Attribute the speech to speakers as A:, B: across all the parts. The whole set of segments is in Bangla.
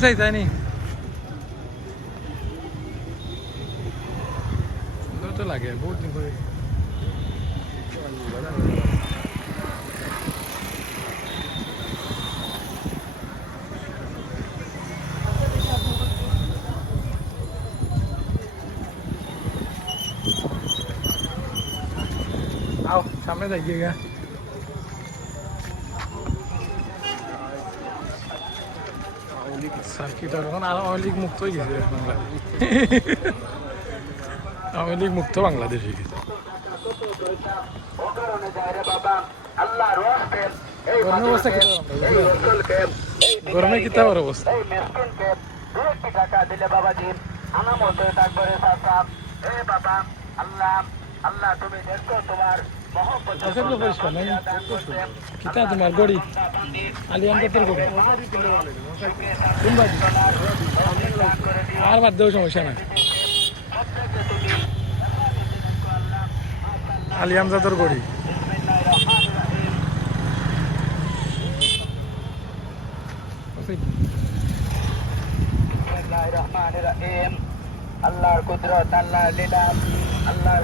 A: जायचं नाही सुंदर तो लागे बहुत दिन कोई आओ सामने जाइएगा সার্কিট এখন আওয়ামী লীগ মুক্ত হয়ে গেছে বাংলা আওয়ামী লীগ মুক্ত বাংলাদেশ হয়ে গেছে গরমে কি তার অবস্থা?
B: টাকা দিলে বাবাজি, আনামত থাকবে আল্লাহ আল্লাহ, তুমি দেখো তোমার
A: নাই আলি আর বাদ দেও সমস্যা না আলি আমজা গড়ি।
B: আল্লাহর কুদরত, আল্লাহর লীলা আল্লাহর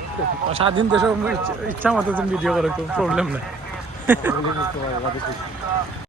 A: স্বাধীন দেশে ইচ্ছা মতো তুমি ভিডিও করো কোনো প্রবলেম নাই।